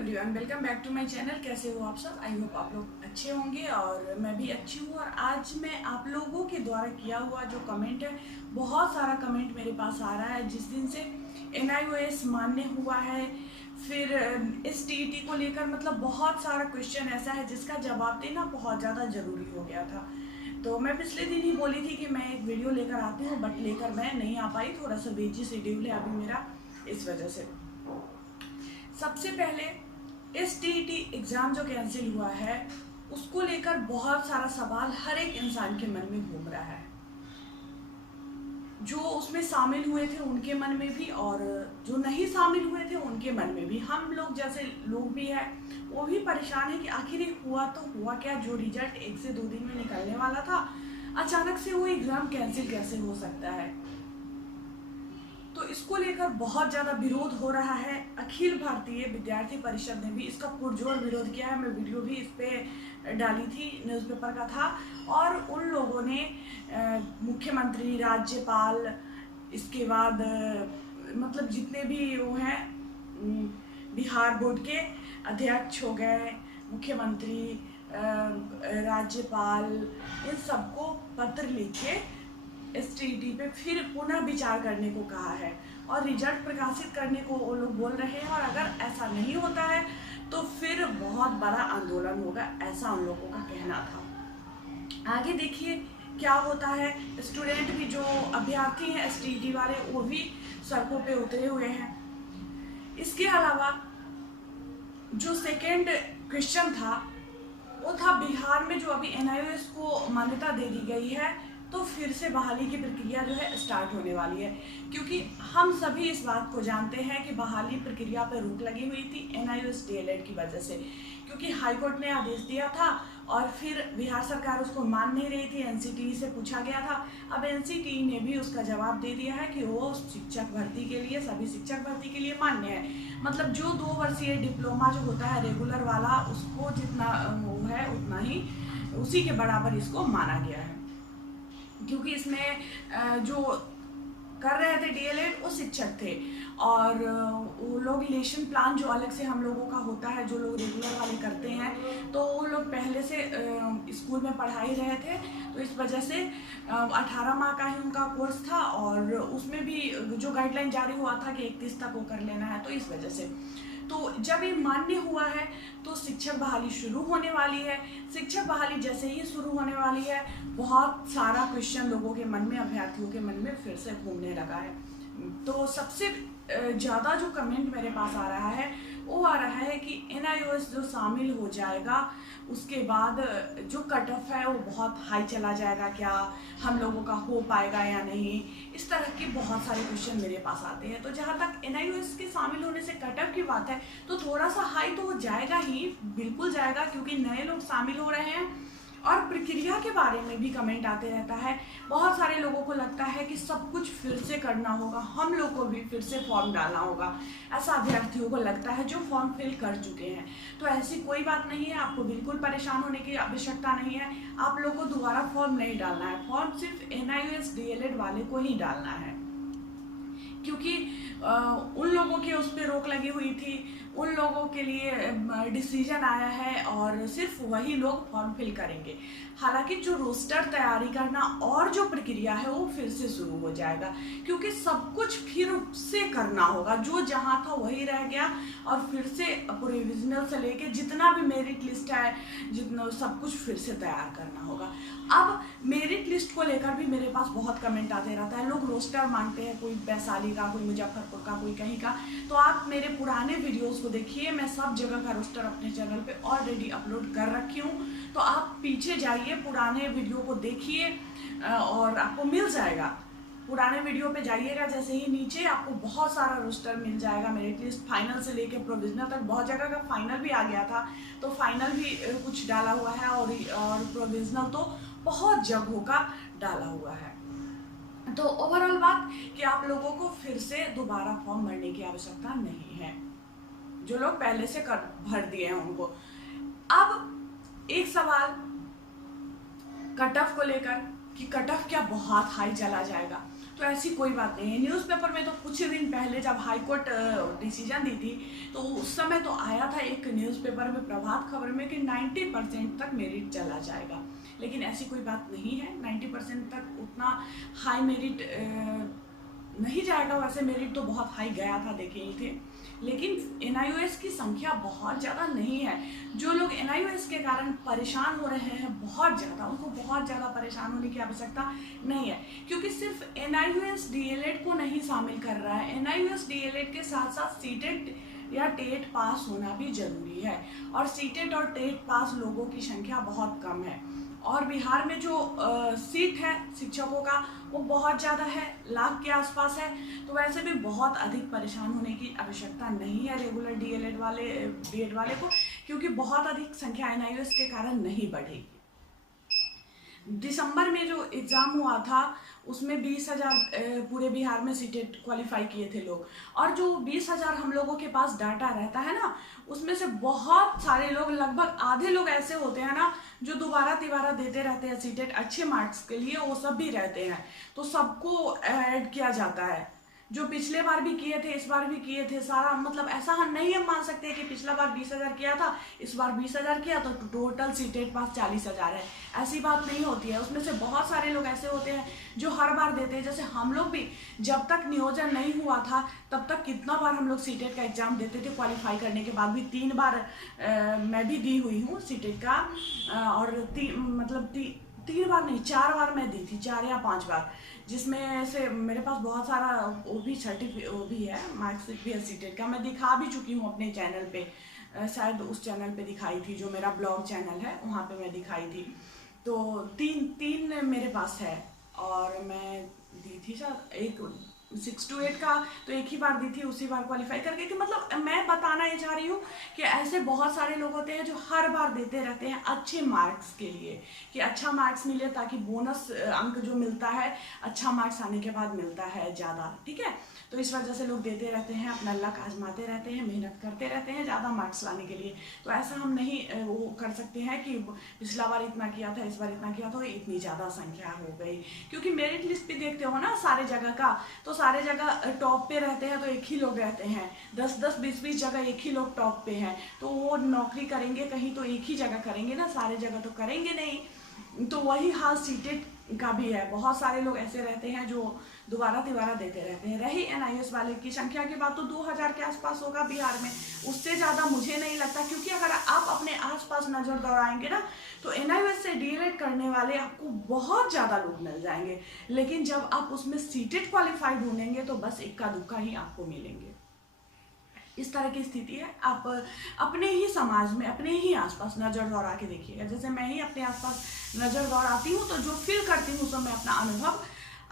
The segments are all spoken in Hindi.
Everyone, welcome back to my channel. कैसे हो आप सब? आई होप आप लोग अच्छे होंगे और मैं भी अच्छी हूँ। और आज मैं आप लोगों के द्वारा किया हुआ जो कमेंट है, बहुत सारा कमेंट मेरे पास आ रहा है। जिस दिन से NIOS मान्य हुआ है, फिर STET को लेकर मतलब बहुत सारा क्वेश्चन ऐसा है जिसका जवाब देना बहुत ज़्यादा ज़रूरी हो गया था। तो मैं पिछले दिन ही बोली थी कि मैं एक वीडियो लेकर आती हूँ, बट लेकर मैं नहीं आ पाई। थोड़ा सा बिजी शेड्यूल है अभी मेरा, इस वजह से। सबसे पहले STET एग्ज़ाम जो कैंसिल हुआ है, उसको लेकर बहुत सारा सवाल हर एक इंसान के मन में घूम रहा है। जो उसमें शामिल हुए थे उनके मन में भी, और जो नहीं शामिल हुए थे उनके मन में भी। हम लोग जैसे लोग भी हैं, वो भी परेशान है कि आखिर ये हुआ तो हुआ क्या। जो रिजल्ट 1 से 2 दिन में निकलने वाला था, अचानक से वो एग्ज़ाम कैंसिल कैसे हो सकता है। तो इसको लेकर बहुत ज़्यादा विरोध हो रहा है। अखिल भारतीय विद्यार्थी परिषद ने भी इसका पुरजोर विरोध किया है। मैं वीडियो भी इस पर डाली थी, न्यूज़पेपर का था। और उन लोगों ने मुख्यमंत्री, राज्यपाल, इसके बाद मतलब जितने भी वो हैं, बिहार बोर्ड के अध्यक्ष हो गए, मुख्यमंत्री, राज्यपाल, इन सबको पत्र लिख के STET पे फिर पुनः विचार करने को कहा है और रिजल्ट प्रकाशित करने को वो लोग बोल रहे हैं। और अगर ऐसा नहीं होता है तो फिर बहुत बड़ा आंदोलन होगा, ऐसा उन लोगों का कहना था। आगे देखिए क्या होता है। स्टूडेंट भी, जो अभ्यर्थी हैं STET वाले, वो भी सड़कों पे उतरे हुए हैं। इसके अलावा जो सेकेंड क्वेश्चन था, वो था बिहार में जो अभी NIOS को मान्यता दे दी गई है, तो फिर से बहाली की प्रक्रिया जो है स्टार्ट होने वाली है। क्योंकि हम सभी इस बात को जानते हैं कि बहाली प्रक्रिया पर रोक लगी हुई थी NIOS DLED की वजह से, क्योंकि हाईकोर्ट ने आदेश दिया था और फिर बिहार सरकार उसको मान नहीं रही थी। NCTE से पूछा गया था, अब NCTE ने भी उसका जवाब दे दिया है कि वो शिक्षक भर्ती के लिए, सभी शिक्षक भर्ती के लिए मान्य है। मतलब जो 2 वर्षीय डिप्लोमा जो होता है रेगुलर वाला, उसको जितना वो है उतना ही, उसी के बराबर इसको माना गया है। क्योंकि इसमें जो कर रहे थे DLED वो शिक्षक थे, और वो लोग लेशन प्लान जो अलग से हम लोगों का होता है, जो लोग रेगुलर वाले करते हैं, तो वो लोग पहले से स्कूल में पढ़ा ही रहे थे। तो इस वजह से 18 माह का ही उनका कोर्स था, और उसमें भी जो गाइडलाइन जारी हुआ था कि 31 तक वो कर लेना है। तो इस वजह से तो जब ये मान्य हुआ है तो शिक्षक बहाली शुरू होने वाली है। शिक्षक बहाली जैसे ही शुरू होने वाली है, बहुत सारा क्वेश्चन लोगों के मन में, अभ्यर्थियों के मन में फिर से घूमने लगा है। तो सबसे ज़्यादा जो कमेंट मेरे पास आ रहा है, वो आ रहा है कि NIOS जो शामिल हो जाएगा, उसके बाद जो कट ऑफ है वो बहुत हाई चला जाएगा, क्या हम लोगों का हो पाएगा या नहीं। इस तरह के बहुत सारे क्वेश्चन मेरे पास आते हैं। तो जहाँ तक NIOS के शामिल होने से कट ऑफ की बात है, तो थोड़ा सा हाई तो वो जाएगा ही, बिल्कुल जाएगा, क्योंकि नए लोग शामिल हो रहे हैं। और प्रक्रिया के बारे में भी कमेंट आते रहता है। बहुत सारे लोगों को लगता है कि सब कुछ फिर से करना होगा, हम लोग को भी फिर से फॉर्म डालना होगा, ऐसा अभ्यर्थियों को लगता है जो फॉर्म फिल कर चुके हैं। तो ऐसी कोई बात नहीं है, आपको बिल्कुल परेशान होने की आवश्यकता नहीं है। आप लोगों को दोबारा फॉर्म नहीं डालना है, फॉर्म सिर्फ NIOS DLED वाले को ही डालना है। क्योंकि उन लोगों के उस पर रोक लगी हुई थी, उन लोगों के लिए डिसीजन आया है और सिर्फ वही लोग फॉर्म फिल करेंगे। हालांकि जो रोस्टर तैयारी करना और जो प्रक्रिया है वो फिर से शुरू हो जाएगा, क्योंकि सब कुछ फिर से करना होगा। जो जहां था वही रह गया, और फिर से प्रोविजनल से लेके जितना भी मेरिट लिस्ट है, जितना सब कुछ फिर से तैयार करना होगा। अब मेरिट लिस्ट को लेकर भी मेरे पास बहुत कमेंट आते रहता है। लोग रोस्टर मांगते हैं, कोई वैशाली का, कोई मुजफ्फरपुर का, कोई कहीं का। तो आप मेरे पुराने वीडियोस को देखिए, मैं सब जगह का रोस्टर अपने चैनल पे ऑलरेडी अपलोड कर रखी हूँ। तो आप पीछे जाइए, पुराने वीडियो को देखिए और आपको मिल जाएगा। पुराने वीडियो पे जाइएगा, जैसे ही नीचे आपको बहुत सारा रोस्टर मिल जाएगा, मेरिट लिस्ट फाइनल से लेके प्रोविजनल तक। बहुत जगह का फाइनल भी आ गया था, तो फाइनल भी कुछ डाला हुआ है, और प्रोविजनल तो बहुत जगहों का डाला हुआ है। तो ओवरऑल बात कि आप लोगों को फिर से दोबारा फॉर्म भरने की आवश्यकता नहीं है, जो लोग पहले से भर दिए हैं उनको। अब एक सवाल कट ऑफ को लेकर कि कट ऑफ क्या बहुत हाई चला जाएगा। तो ऐसी कोई बात नहीं है। न्यूज़पेपर में तो कुछ दिन पहले जब हाई कोर्ट डिसीजन दी थी तो उस समय तो आया था एक न्यूज़पेपर में, प्रभात खबर में, कि 90% तक मेरिट चला जाएगा, लेकिन ऐसी कोई बात नहीं है। 90% तक उतना हाई मेरिट नहीं जाएगा। वैसे मेरिट तो बहुत हाई गया था, देखे ही थे, लेकिन NIOS की संख्या बहुत ज़्यादा नहीं है। जो लोग NIOS के कारण परेशान हो रहे हैं बहुत ज़्यादा, उनको बहुत ज़्यादा परेशान होने की आवश्यकता नहीं है, क्योंकि सिर्फ NIOS DLED को नहीं शामिल कर रहा है। NIOS DLED के साथ साथ सीटेट या टेट पास होना भी जरूरी है, और सीटेट और टेट पास लोगों की संख्या बहुत कम है। और बिहार में जो सीट है शिक्षकों का वो बहुत ज़्यादा है, लाख के आसपास है। तो वैसे भी बहुत अधिक परेशान होने की आवश्यकता नहीं है रेगुलर DLED वाले BEd वाले को, क्योंकि बहुत अधिक संख्या NIOS के कारण नहीं बढ़ेगी। दिसंबर में जो एग्ज़ाम हुआ था उसमें 20,000 पूरे बिहार में सीटेट क्वालिफाई किए थे लोग, और जो 20,000 हम लोगों के पास डाटा रहता है ना, उसमें से बहुत सारे लोग, लगभग आधे लोग ऐसे होते हैं ना जो दोबारा तिबारा देते रहते हैं सीटेट अच्छे मार्क्स के लिए, वो सब भी रहते हैं, तो सबको ऐड किया जाता है। जो पिछले बार भी किए थे इस बार भी किए थे, सारा मतलब ऐसा हम नहीं हम मान सकते कि पिछला बार 20,000 किया था इस बार 20,000 किया तो टोटल सीटेट पास 40,000 है, ऐसी बात नहीं होती है। उसमें से बहुत सारे लोग ऐसे होते हैं जो हर बार देते हैं। जैसे हम लोग भी जब तक नियोजन नहीं हुआ था तब तक कितना बार हम लोग सीटेट का एग्ज़ाम देते थे, क्वालिफाई करने के बाद भी 3 बार मैं भी दी हुई हूँ सीटेट का, और 3 बार नहीं 4 बार मैं दी थी, 4 या 5 बार, जिसमें से मेरे पास बहुत सारा वो भी है, मार्कशीट भी है सीटेट का, मैं दिखा भी चुकी हूँ अपने चैनल पे, शायद उस चैनल पे दिखाई थी जो मेरा ब्लॉग चैनल है, वहाँ पे मैं दिखाई थी। तो तीन मेरे पास है, और मैं दी थी सर एक 6 to 8 का तो एक ही बार दी थी, उसी बार क्वालिफाई करके। कि मतलब मैं बताना ये चाह रही हूँ कि ऐसे बहुत सारे लोग होते हैं जो हर बार देते रहते हैं अच्छे मार्क्स के लिए, कि अच्छा मार्क्स मिले, ताकि बोनस अंक जो मिलता है अच्छा मार्क्स आने के बाद मिलता है ज़्यादा, ठीक है। तो इस वजह से लोग देते रहते हैं, अपना लक आजमाते रहते हैं, मेहनत करते रहते हैं ज़्यादा मार्क्स लाने के लिए। तो ऐसा हम नहीं वो कर सकते हैं कि पिछला बार इतना किया था इस बार इतना किया तो इतनी ज़्यादा संख्या हो गई, क्योंकि मेरिट लिस्ट भी देखते हो ना सारे जगह का, तो सारे जगह टॉप पे रहते हैं तो एक ही लोग रहते हैं, 10-10, 20-20 जगह एक ही लोग टॉप पे हैं, तो वो नौकरी करेंगे कहीं तो एक ही जगह करेंगे ना, सारे जगह तो करेंगे नहीं। तो वही हाल सीटेट का भी है, बहुत सारे लोग ऐसे रहते हैं जो दोबारा तिबारा देते रहते हैं। रही NIOS वाले की संख्या की बात तो 2,000 के आसपास होगा बिहार में, उससे ज़्यादा मुझे नहीं लगता, क्योंकि अगर आप अपने आसपास नज़र दौड़ाएंगे ना तो NIOS से DLED करने वाले आपको बहुत ज़्यादा लोग मिल जाएंगे, लेकिन जब आप उसमें सीटेट क्वालिफाई ढूंढेंगे तो बस इक्का दुक्का ही आपको मिलेंगे। इस तरह की स्थिति है। आप अपने ही समाज में अपने ही आसपास नज़र दौड़ा के देखिएगा, जैसे मैं ही अपने आसपास नज़र दौड़ाती हूँ तो जो फील करती हूँ तो मैं अपना अनुभव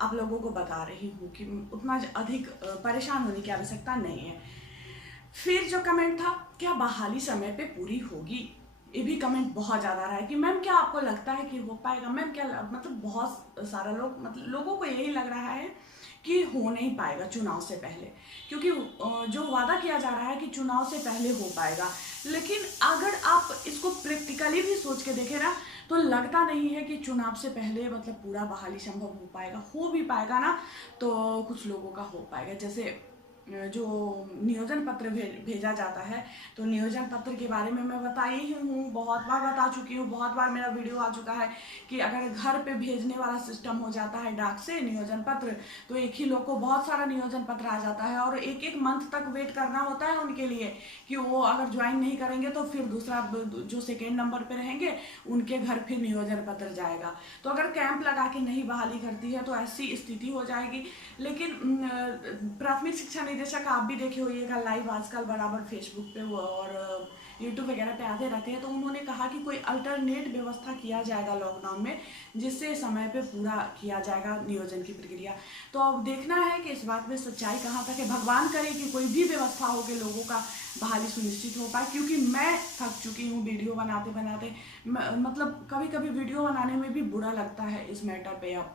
आप लोगों को बता रही हूँ कि उतना अधिक परेशान होने की आवश्यकता नहीं है। फिर जो कमेंट था, क्या बहाली समय पे पूरी होगी, ये भी कमेंट बहुत ज़्यादा रहा है कि मैम क्या आपको लगता है कि हो पाएगा, मैम क्या मतलब बहुत सारा लोगों को यही लग रहा है कि हो नहीं पाएगा चुनाव से पहले, क्योंकि जो वादा किया जा रहा है कि चुनाव से पहले हो पाएगा, लेकिन अगर आप इसको प्रैक्टिकली भी सोच के देखें ना तो लगता नहीं है कि चुनाव से पहले मतलब पूरा बहाली संभव हो पाएगा। हो भी पाएगा ना तो कुछ लोगों का हो पाएगा, जैसे जो नियोजन पत्र भेजा जाता है, तो नियोजन पत्र के बारे में मैं बताई ही हूँ, बहुत बार बता चुकी हूँ, बहुत बार मेरा वीडियो आ चुका है कि अगर घर पे भेजने वाला सिस्टम हो जाता है डाक से नियोजन पत्र, तो एक ही लोग को बहुत सारा नियोजन पत्र आ जाता है, और एक मंथ तक वेट करना होता है उनके लिए कि वो अगर ज्वाइन नहीं करेंगे तो फिर दूसरा जो सेकेंड नंबर पर रहेंगे उनके घर फिर नियोजन पत्र जाएगा। तो अगर कैंप लगा के नहीं बहाली करती है तो ऐसी स्थिति हो जाएगी। लेकिन प्राथमिक शिक्षा निदेशक आप भी देखे होइएगा लाइव आजकल बराबर फेसबुक पे और यूट्यूब वगैरह पे आते रहते हैं, तो उन्होंने कहा कि कोई अल्टरनेट व्यवस्था किया जाएगा लॉकडाउन में, जिससे समय पे पूरा किया जाएगा नियोजन की प्रक्रिया। तो अब देखना है कि इस बात में सच्चाई कहाँ तक है। भगवान करे कि कोई भी व्यवस्था हो कि लोगों का बहाली सुनिश्चित हो पाए, क्योंकि मैं थक चुकी हूँ वीडियो बनाते बनाते, मतलब कभी कभी वीडियो बनाने में भी बुरा लगता है इस मैटर पे। अब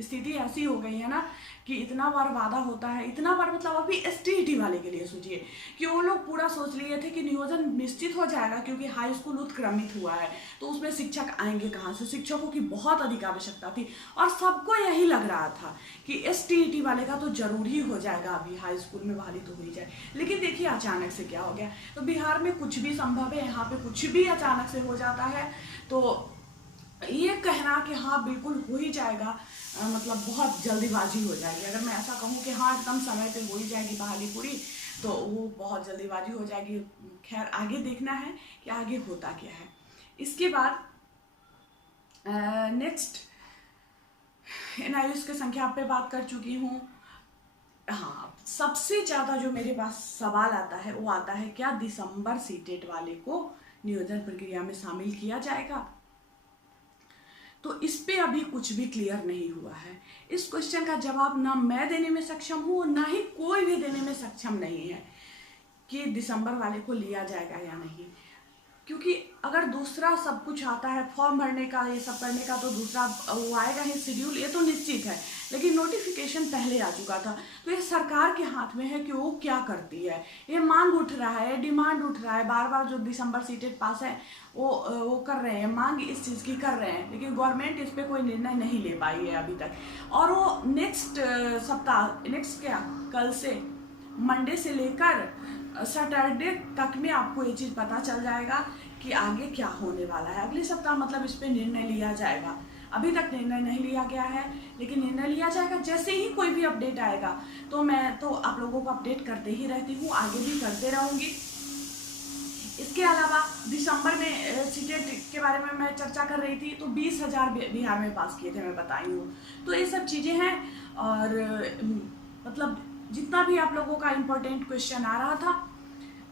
स्थिति ऐसी हो गई है ना कि इतना बार वादा होता है, इतना बार मतलब अभी STET वाले के लिए सोचिए कि वो लोग पूरा सोच लिए थे कि नियोजन निश्चित हो जाएगा क्योंकि हाई स्कूल उत्क्रमित हुआ है तो उसमें शिक्षक आएंगे कहाँ से, शिक्षकों की बहुत अधिक आवश्यकता थी और सबको यही लग रहा था कि STET वाले का तो जरूर ही हो जाएगा, अभी हाई स्कूल में बहाली तो हो ही जाए। लेकिन देखिए अचानक से क्या हो गया। तो बिहार में कुछ भी संभव है, यहाँ पे कुछ भी अचानक से हो जाता है। तो ये कहना कि हाँ बिल्कुल हो ही जाएगा मतलब बहुत जल्दीबाजी हो जाएगी। अगर मैं ऐसा कहूँ कि हाँ एकदम समय पे हो ही जाएगी बहाली पूरी, तो वो बहुत जल्दीबाजी हो जाएगी। खैर आगे देखना है कि आगे होता क्या है। इसके बाद नेक्स्ट NIOS की संख्या पे बात कर चुकी हूँ। हाँ, सबसे ज़्यादा जो मेरे पास सवाल आता है वो आता है क्या दिसंबर सीटेट वाले को नियोजन प्रक्रिया में शामिल किया जाएगा। तो इस पे अभी कुछ भी क्लियर नहीं हुआ है। इस क्वेश्चन का जवाब ना मैं देने में सक्षम हूँ ना ही कोई भी देने में सक्षम नहीं है कि दिसंबर वाले को लिया जाएगा या नहीं, क्योंकि अगर दूसरा सब कुछ आता है फॉर्म भरने का ये सब करने का तो दूसरा वो आएगा ही शेड्यूल, ये तो निश्चित है। लेकिन नोटिफिकेशन पहले आ चुका था तो ये सरकार के हाथ में है कि वो क्या करती है। ये मांग उठ रहा है, डिमांड उठ रहा है, बार बार जो दिसंबर सीटेट पास है वो कर रहे हैं, मांग इस चीज़ की कर रहे हैं, लेकिन गवर्नमेंट इस पर कोई निर्णय नहीं ले पाई है अभी तक। और वो नेक्स्ट सप्ताह, नेक्स्ट क्या, कल से मंडे से लेकर सैटरडे तक में आपको ये चीज़ पता चल जाएगा कि आगे क्या होने वाला है। अगले सप्ताह मतलब इस पर निर्णय लिया जाएगा। अभी तक निर्णय नहीं लिया गया है, लेकिन निर्णय लिया जाएगा। जैसे ही कोई भी अपडेट आएगा तो मैं तो आप लोगों को अपडेट करते ही रहती हूँ, आगे भी करते रहूँगी। इसके अलावा दिसंबर में सीटेट के बारे में मैं चर्चा कर रही थी तो 20,000 बिहार में पास किए थे, मैं बताई हूँ। तो ये सब चीज़ें हैं और मतलब जितना भी आप लोगों का इम्पोर्टेंट क्वेश्चन आ रहा था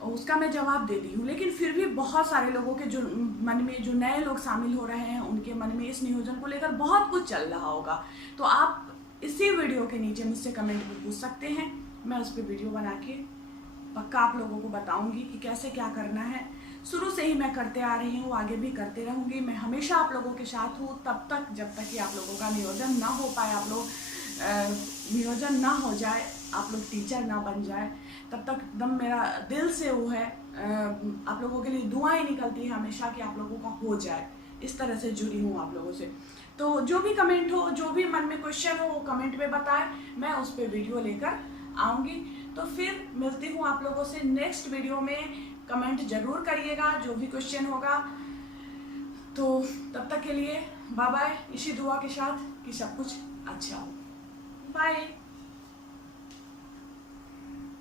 उसका मैं जवाब दे दी हूँ। लेकिन फिर भी बहुत सारे लोगों के जो मन में, जो नए लोग शामिल हो रहे हैं उनके मन में इस नियोजन को लेकर बहुत कुछ चल रहा होगा। तो आप इसी वीडियो के नीचे मुझसे कमेंट में पूछ सकते हैं, मैं उस पर वीडियो बना के पक्का आप लोगों को बताऊंगी कि कैसे क्या करना है। शुरू से ही मैं करते आ रही हूँ, आगे भी करते रहूँगी। मैं हमेशा आप लोगों के साथ हूँ तब तक जब तक कि आप लोगों का नियोजन ना हो पाए, आप लोग नियोजन ना हो जाए, आप लोग टीचर ना बन जाए, तब तक एकदम मेरा दिल से वो है आप लोगों के लिए दुआएं निकलती है हमेशा कि आप लोगों का हो जाए। इस तरह से जुड़ी हूँ आप लोगों से। तो जो भी कमेंट हो, जो भी मन में क्वेश्चन हो वो कमेंट में बताएं, मैं उस पर वीडियो लेकर आऊँगी। तो फिर मिलती हूँ आप लोगों से नेक्स्ट वीडियो में। कमेंट जरूर करिएगा जो भी क्वेश्चन होगा। तो तब तक के लिए बाय बाय, इसी दुआ के साथ कि सब कुछ अच्छा हो। बाय।